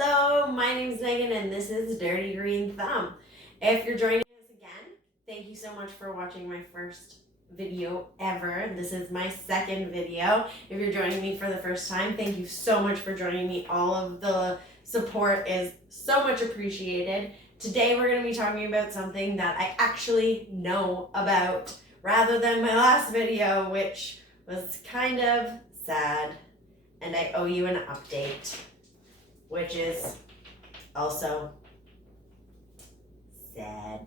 Hello, my name's Megan and this is Dirty Green Thumb. If you're joining us again, thank you so much for watching my first video ever. This is my second video. If you're joining me for the first time, thank you so much for joining me. All of the support is so much appreciated. Today we're going to be talking about something that I actually know about rather than my last video, which was kind of sad, and I owe you an update, which is also sad.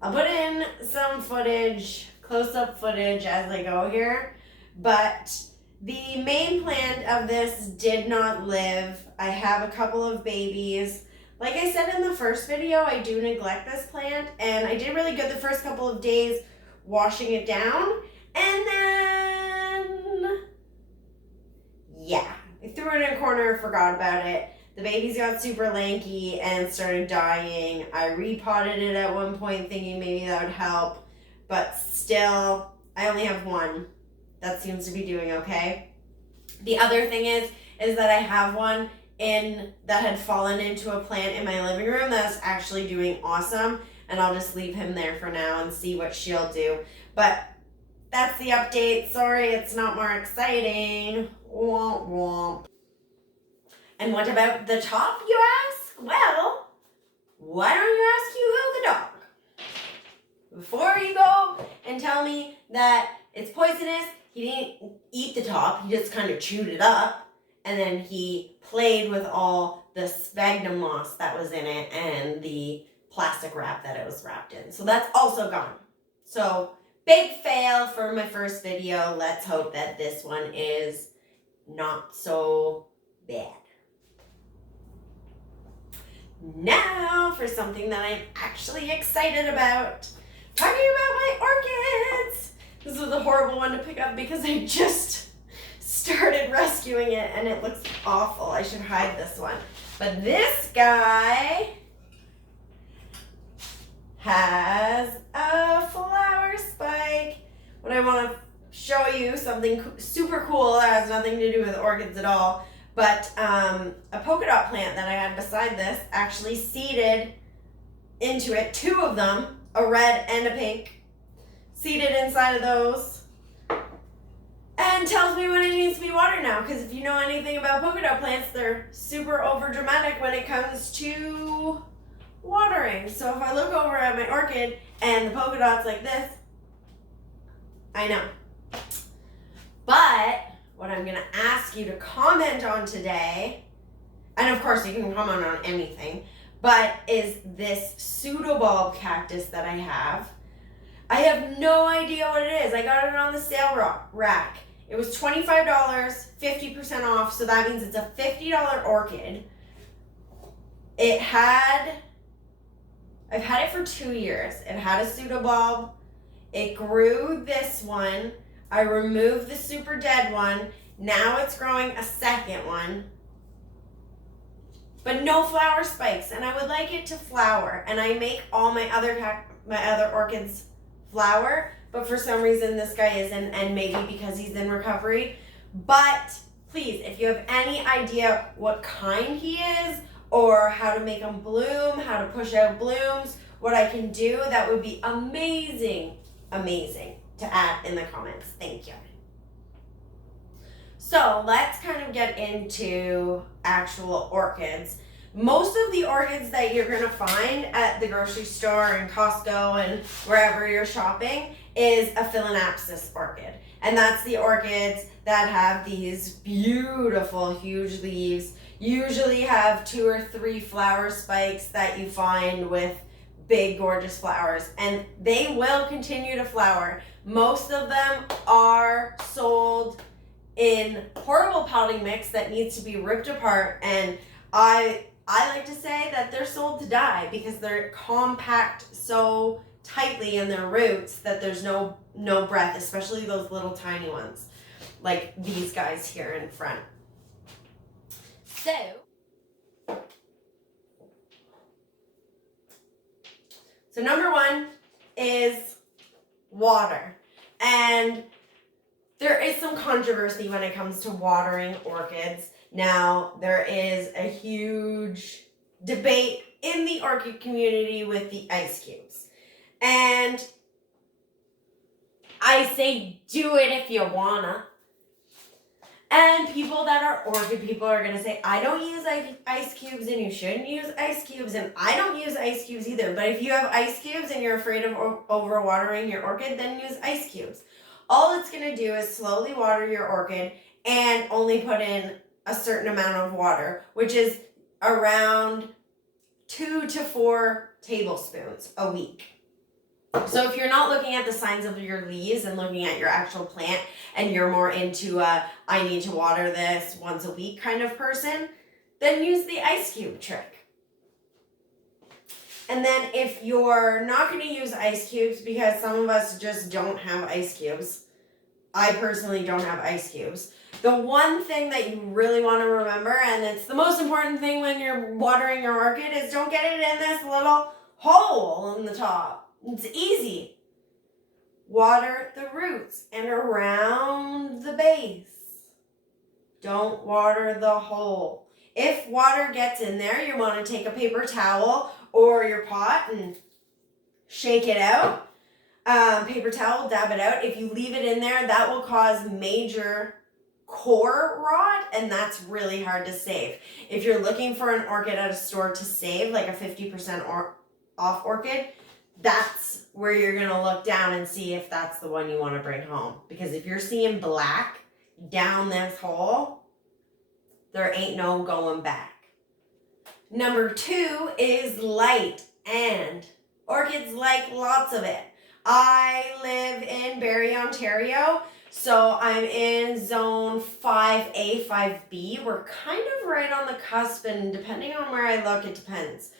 I'll put in some footage, close-up footage as I go here, but the main plant of this did not live. I have a couple of babies. Like I said in the first video, I do neglect this plant, and I did really good the first couple of days washing it down, and then, yeah. I threw it in a corner, forgot about it. The babies got super lanky and started dying. I repotted it at one point thinking maybe that would help, but still, I only have one. That seems to be doing okay. The other thing is that I have one that had fallen into a plant in my living room that's actually doing awesome, and I'll just leave him there for now and see what she'll do. But that's the update. Sorry, it's not more exciting. Womp womp. And what about the top, you ask? Well, why don't you ask Hugo the dog? Before you go and tell me that it's poisonous, he didn't eat the top, he just kind of chewed it up, and then he played with all the sphagnum moss that was in it and the plastic wrap that it was wrapped in. So that's also gone. So big fail for my first video. Let's hope that this one is not so bad. Now for something that I'm actually excited about. Talking about my orchids. This was a horrible one to pick up because I just started rescuing it and it looks awful. I should hide this one. But this guy has a flower spike. What I want to show you, something super cool that has nothing to do with orchids at all, but a polka dot plant that I had beside this actually seeded into it, two of them, a red and a pink, seeded inside of those, and tells me when it needs to be watered now, because if you know anything about polka dot plants, they're super over dramatic when it comes to watering. So if I look over at my orchid and the polka dot's like this, I know. But what I'm going to ask you to comment on today, and of course you can comment on anything, but is this pseudobulb cactus that I have. I have no idea what it is. I got it on the sale rack. It was $25, 50% off, so that means it's a $50 orchid. I've had it for 2 years. It had a pseudobulb. It grew this one. I removed the super dead one. Now it's growing a second one. But no flower spikes, and I would like it to flower. And I make all my other orchids flower, but for some reason this guy isn't, and maybe because he's in recovery. But please, if you have any idea what kind he is, or how to make them bloom, how to push out blooms, what I can do, that would be amazing to add in the comments. Thank you. So let's kind of get into actual orchids. Most of the orchids that you're going to find at the grocery store and Costco and wherever you're shopping is a phalaenopsis orchid. And that's the orchids that have these beautiful huge leaves, usually have 2 or 3 flower spikes that you find with big gorgeous flowers, and they will continue to flower. Most of them are sold in horrible potting mix that needs to be ripped apart, and I like to say that they're sold to die because they're compact so tightly in their roots that there's no breath, especially those little tiny ones like these guys here in front. So number one is water. And there is some controversy when it comes to watering orchids. Now, there is a huge debate in the orchid community with the ice cubes. And I say do it if you wanna. And people that are orchid people are going to say, I don't use ice cubes and you shouldn't use ice cubes. And I don't use ice cubes either. But if you have ice cubes and you're afraid of overwatering your orchid, then use ice cubes. All it's going to do is slowly water your orchid and only put in a certain amount of water, which is around 2 to 4 tablespoons a week. So if you're not looking at the signs of your leaves and looking at your actual plant and you're more into I need to water this once a week kind of person, then use the ice cube trick. And then if you're not going to use ice cubes, because some of us just don't have ice cubes, I personally don't have ice cubes, the one thing that you really want to remember, and it's the most important thing when you're watering your orchid, is don't get it in this little hole in the top. It's easy. Water the roots and around the base. Don't water the hole. If water gets in there, you want to take a paper towel or your pot and shake it out. Paper towel, dab it out. If you leave it in there, that will cause major core rot, and that's really hard to save. If you're looking for an orchid at a store to save, like a 50% off orchid, that's where you're going to look down and see if that's the one you want to bring home. Because if you're seeing black down this hole, there ain't no going back. Number 2 is light, and orchids like lots of it. I live in Barrie, Ontario, so I'm in zone 5A, 5B. We're kind of right on the cusp, and depending on where I look, it depends.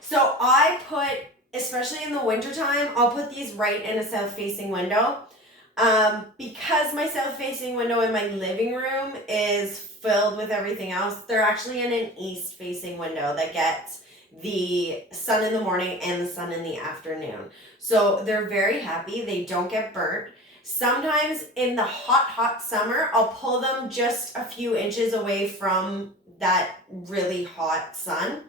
So I put, especially in the wintertime, I'll put these right in a south-facing window. Because my south-facing window in my living room is filled with everything else, they're actually in an east-facing window that gets the sun in the morning and the sun in the afternoon. So they're very happy. They don't get burnt. Sometimes in the hot summer, I'll pull them just a few inches away from that really hot sun.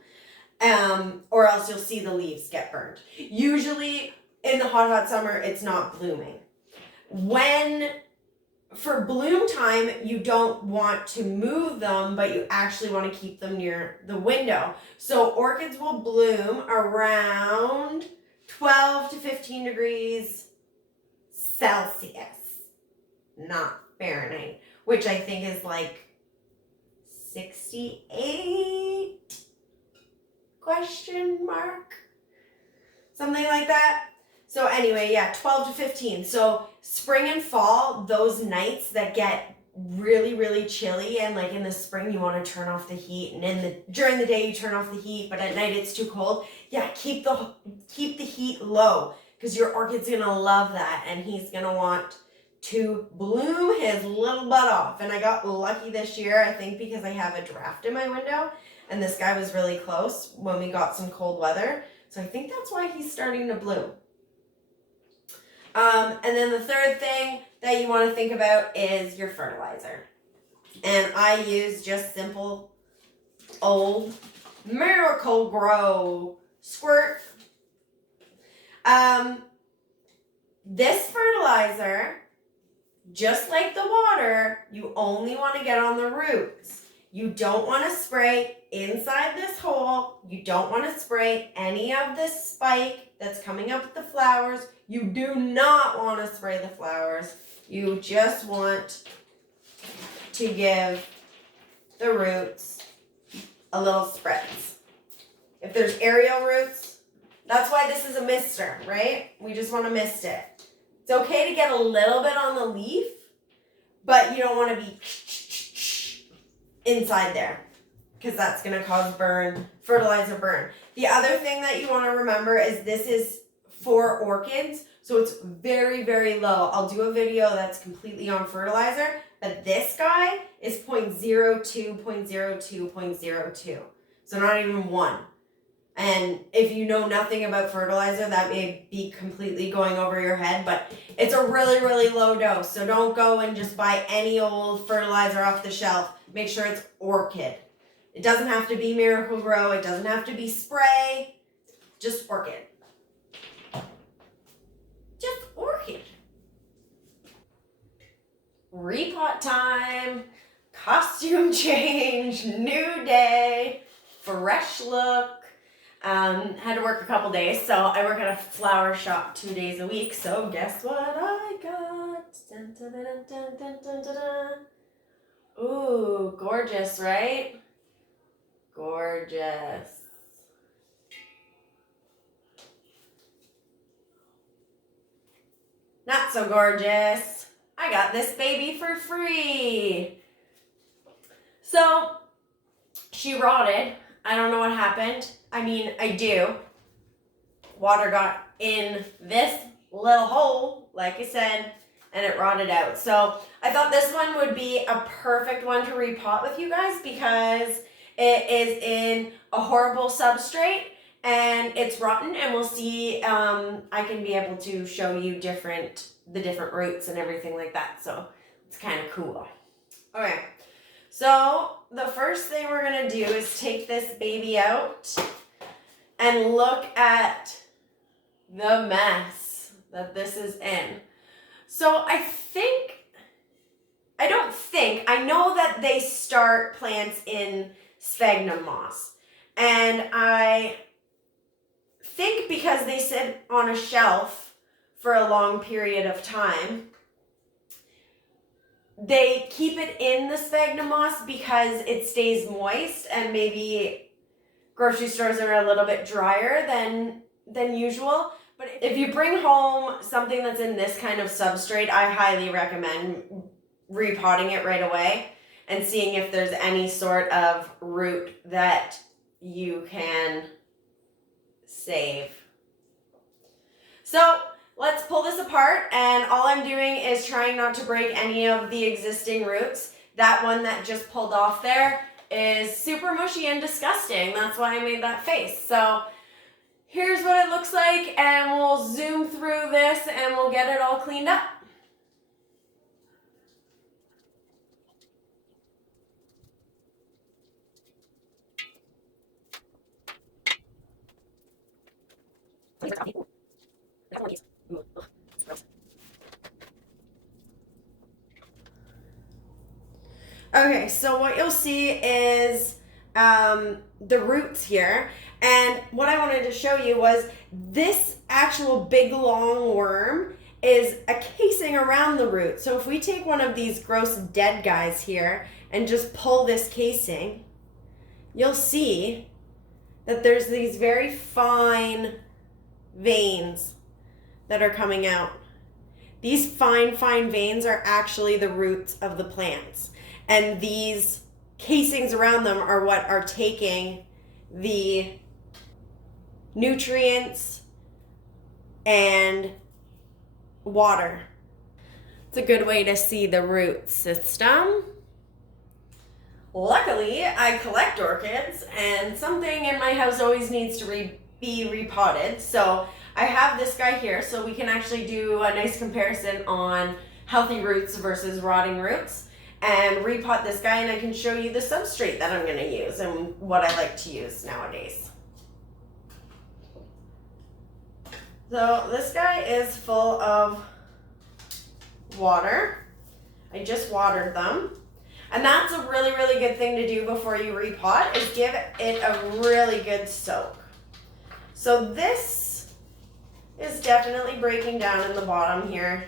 Or else you'll see the leaves get burned. Usually in the hot summer, it's not blooming. For bloom time, you don't want to move them, but you actually want to keep them near the window. So orchids will bloom around 12 to 15 degrees Celsius, not Fahrenheit, which I think is like 68? Question mark? Something like that. So anyway, yeah, 12 to 15. So spring and fall, those nights that get really, really chilly, and like in the spring you want to turn off the heat, and during the day you turn off the heat, but at night it's too cold. Yeah, keep the heat low, because your orchid's gonna love that, and he's gonna want to bloom his little butt off. And I got lucky this year, I think, because I have a draft in my window, and this guy was really close when we got some cold weather. So I think that's why he's starting to bloom. And then the third thing that you want to think about is your fertilizer. And I use just simple old Miracle Grow Squirt. This fertilizer, just like the water, you only want to get on the roots. You don't want to spray inside this hole. You don't want to spray any of this spike that's coming up with the flowers. You do not want to spray the flowers. You just want to give the roots a little spritz. If there's aerial roots, that's why this is a mister, right? We just want to mist it. It's okay to get a little bit on the leaf, but you don't want to be inside there, because that's going to cause fertilizer burn. The other thing that you want to remember is this is for orchids, so it's very, very low. I'll do a video that's completely on fertilizer, but this guy is 0.02, 0.02, 0.02. So not even 1. And if you know nothing about fertilizer, that may be completely going over your head, but it's a really, really low dose. So don't go and just buy any old fertilizer off the shelf. make sure it's orchid. It doesn't have to be Miracle-Gro. It doesn't have to be spray. Just orchid. Just orchid. Repot time. Costume change. New day. Fresh look. Had to work a couple days, so I work at a flower shop 2 days a week. So guess what I got? Dun, dun, dun, dun, dun, dun, dun, dun. Ooh, gorgeous, right? Gorgeous. Not so gorgeous. I got this baby for free. So she rotted. I don't know what happened. I mean, I do. Water got in this little hole, like I said, and it rotted out. So I thought this one would be a perfect one to repot with you guys because it is in a horrible substrate and it's rotten, and we'll see. I can be able to show you the different roots and everything like that. So it's kind of cool. Okay. So the first thing we're gonna do is take this baby out and look at the mess that this is in. So I know that they start plants in sphagnum moss. And I think because they sit on a shelf for a long period of time, they keep it in the sphagnum moss because it stays moist, and maybe grocery stores are a little bit drier than usual. But if you bring home something that's in this kind of substrate, I highly recommend repotting it right away and seeing if there's any sort of root that you can save. So let's pull this apart, and all I'm doing is trying not to break any of the existing roots. That one that just pulled off there is super mushy and disgusting. That's why I made that face. So here's what it looks like, and we'll zoom through this and we'll get it all cleaned up. Okay, so what you'll see is the roots here. And what I wanted to show you was this actual big long worm is a casing around the root. So if we take one of these gross dead guys here and just pull this casing, you'll see that there's these very fine veins that are coming out. These fine veins are actually the roots of the plants. And these casings around them are what are taking the nutrients and water. It's a good way to see the root system. Luckily, I collect orchids, and something in my house always needs to be repotted. So I have this guy here, so we can actually do a nice comparison on healthy roots versus rotting roots, and repot this guy, and I can show you the substrate that I'm going to use and what I like to use nowadays. So this guy is full of water. I just watered them. And that's a really, really good thing to do before you repot, is give it a really good soak. So this is definitely breaking down in the bottom here.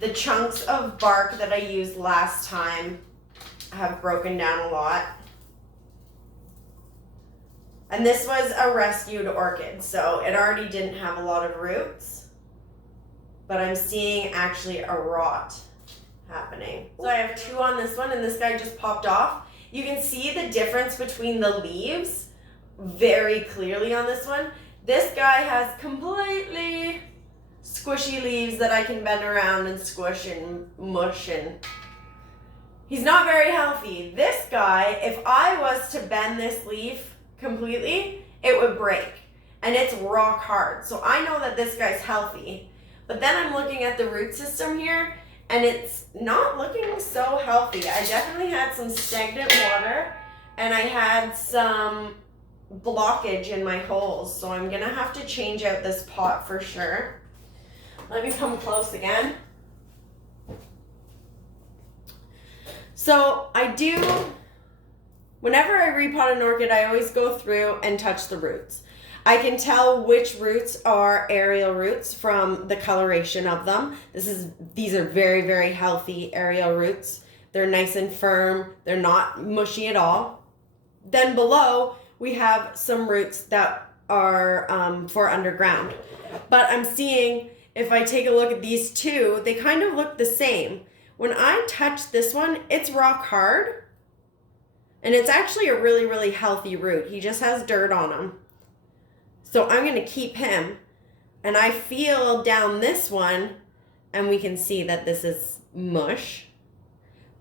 The chunks of bark that I used last time have broken down a lot. And this was a rescued orchid, so it already didn't have a lot of roots, but I'm seeing actually a rot happening. So I have two on this one, and this guy just popped off. You can see the difference between the leaves very clearly on this one. This guy has completely squishy leaves that I can bend around and squish and mush, and he's not very healthy. This guy, if I was to bend this leaf completely, it would break, and it's rock hard. So I know that this guy's healthy, but then I'm looking at the root system here, and it's not looking so healthy. I definitely had some stagnant water, and I had some blockage in my holes, so I'm gonna have to change out this pot for sure. Let me come close again. So I do, whenever I repot an orchid, I always go through and touch the roots. I can tell which roots are aerial roots from the coloration of them. These are very, very healthy aerial roots. They're nice and firm. They're not mushy at all. Then below, we have some roots that are for underground. But I'm seeing, if I take a look at these two, they kind of look the same. When I touch this one, it's rock hard. And it's actually a really, really healthy root. He just has dirt on him. So I'm going to keep him. And I feel down this one, and we can see that this is mush.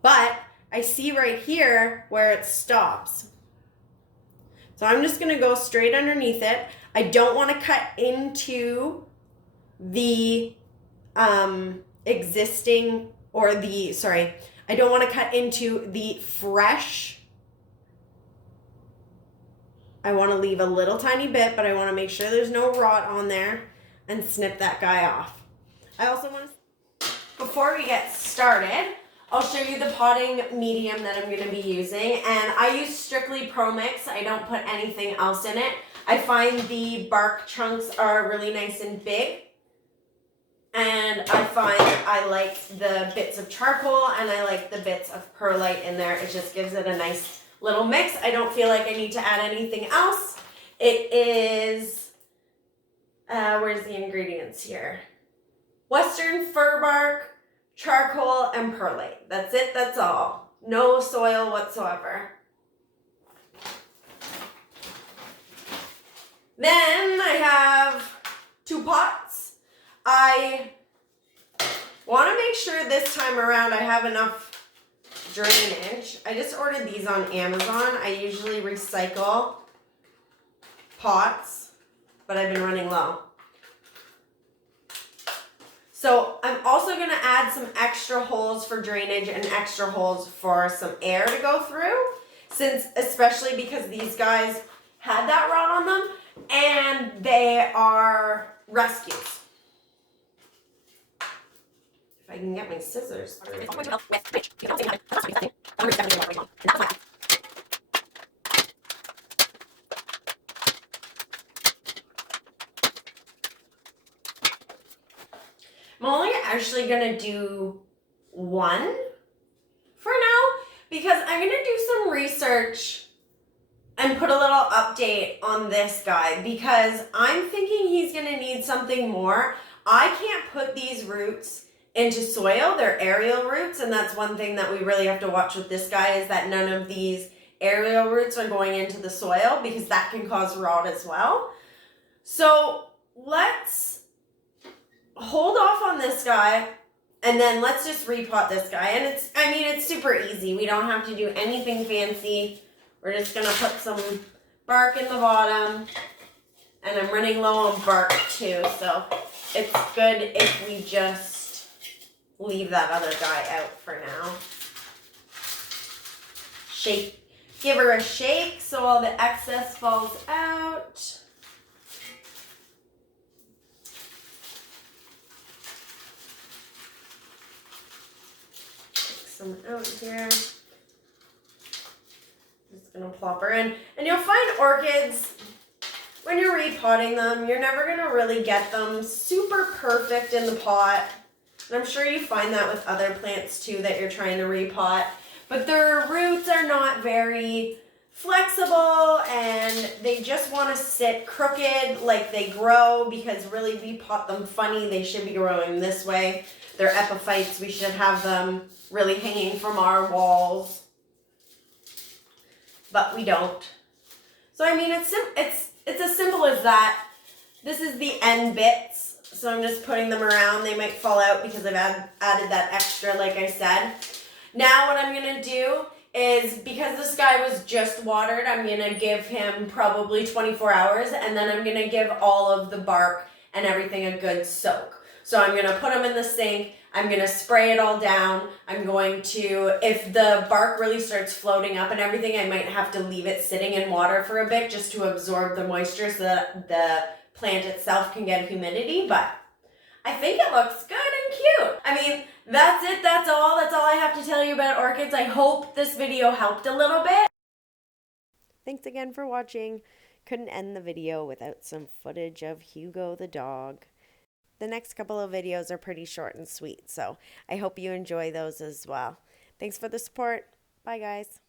But I see right here where it stops. So I'm just going to go straight underneath it. I don't want to cut into the existing, or the, sorry, I don't want to cut into the fresh. I want to leave a little tiny bit, but I want to make sure there's no rot on there and snip that guy off. I also want to, before we get started, I'll show you the potting medium that I'm going to be using. And I use strictly Pro Mix. I don't put anything else in it. I find the bark chunks are really nice and big. And I find I like the bits of charcoal and I like the bits of perlite in there. It just gives it a nice little mix. I don't feel like I need to add anything else. It is, where's the ingredients here? Western fir bark, charcoal, and perlite. That's it, that's all. No soil whatsoever. Then I have 2 pots. I want to make sure this time around I have enough drainage. I just ordered these on Amazon. I usually recycle pots, but I've been running low. So I'm also going to add some extra holes for drainage and extra holes for some air to go through, since, especially because these guys had that rot on them and they are rescues. If I can get my scissors through. I'm only actually gonna do one for now because I'm gonna do some research and put a little update on this guy because I'm thinking he's gonna need something more. I can't put these roots into soil. They're aerial roots, and that's one thing that we really have to watch with this guy is that none of these aerial roots are going into the soil because that can cause rot as well. So let's hold off on this guy and then let's just repot this guy. And it's super easy. We don't have to do anything fancy. We're just gonna put some bark in the bottom, and I'm running low on bark too, so it's good if we just leave that other guy out for now. Shake, give her a shake so all the excess falls out. Take some out here. Just gonna plop her in. And you'll find orchids, when you're repotting them, you're never gonna really get them super perfect in the pot. And I'm sure you find that with other plants too that you're trying to repot. But their roots are not very flexible and they just want to sit crooked like they grow, because really we pot them funny. They should be growing this way. They're epiphytes. We should have them really hanging from our walls. But we don't. So I mean, it's as simple as that. This is the end bits. So I'm just putting them around. They might fall out because I've added that extra, like I said. Now what I'm going to do is, because this guy was just watered, I'm going to give him probably 24 hours, and then I'm going to give all of the bark and everything a good soak. So I'm going to put them in the sink. I'm going to spray it all down. I'm going to, if the bark really starts floating up and everything, I might have to leave it sitting in water for a bit just to absorb the moisture so that the plant itself can get humidity. But I think it looks good and cute. I mean, that's it. That's all I have to tell you about orchids. I hope this video helped a little bit. Thanks again for watching. Couldn't end the video without some footage of Hugo the dog. The next couple of videos are pretty short and sweet, so I hope you enjoy those as well. Thanks for the support. Bye, guys.